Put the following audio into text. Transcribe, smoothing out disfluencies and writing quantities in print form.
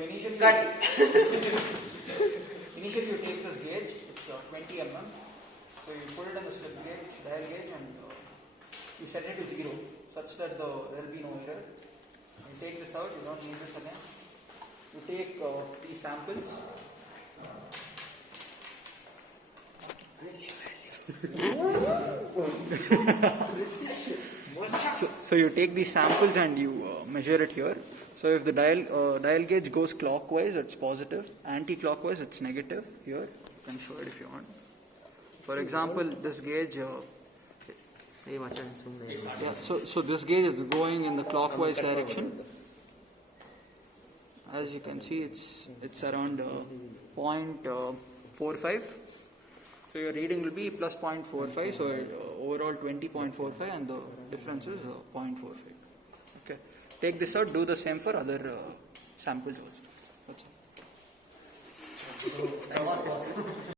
initially, initially you take this gauge, it's 20 mm. So you put it in the slip gauge, dial gauge, and you set it to 0 such that there will be no error. You take this out, you don't need this again. You take these samples. So you take these samples and you measure it here. So if the dial gauge goes clockwise, it's positive. Anti-clockwise, it's negative. Here, you can show it if you want. For example, this gauge. So this gauge is going in the clockwise direction. As you can see, it's around 0.45. So your reading will be plus 0.45. So overall 20.45, and the difference is 0.45. Okay. Take this out. Do the same for other samples also. That's all.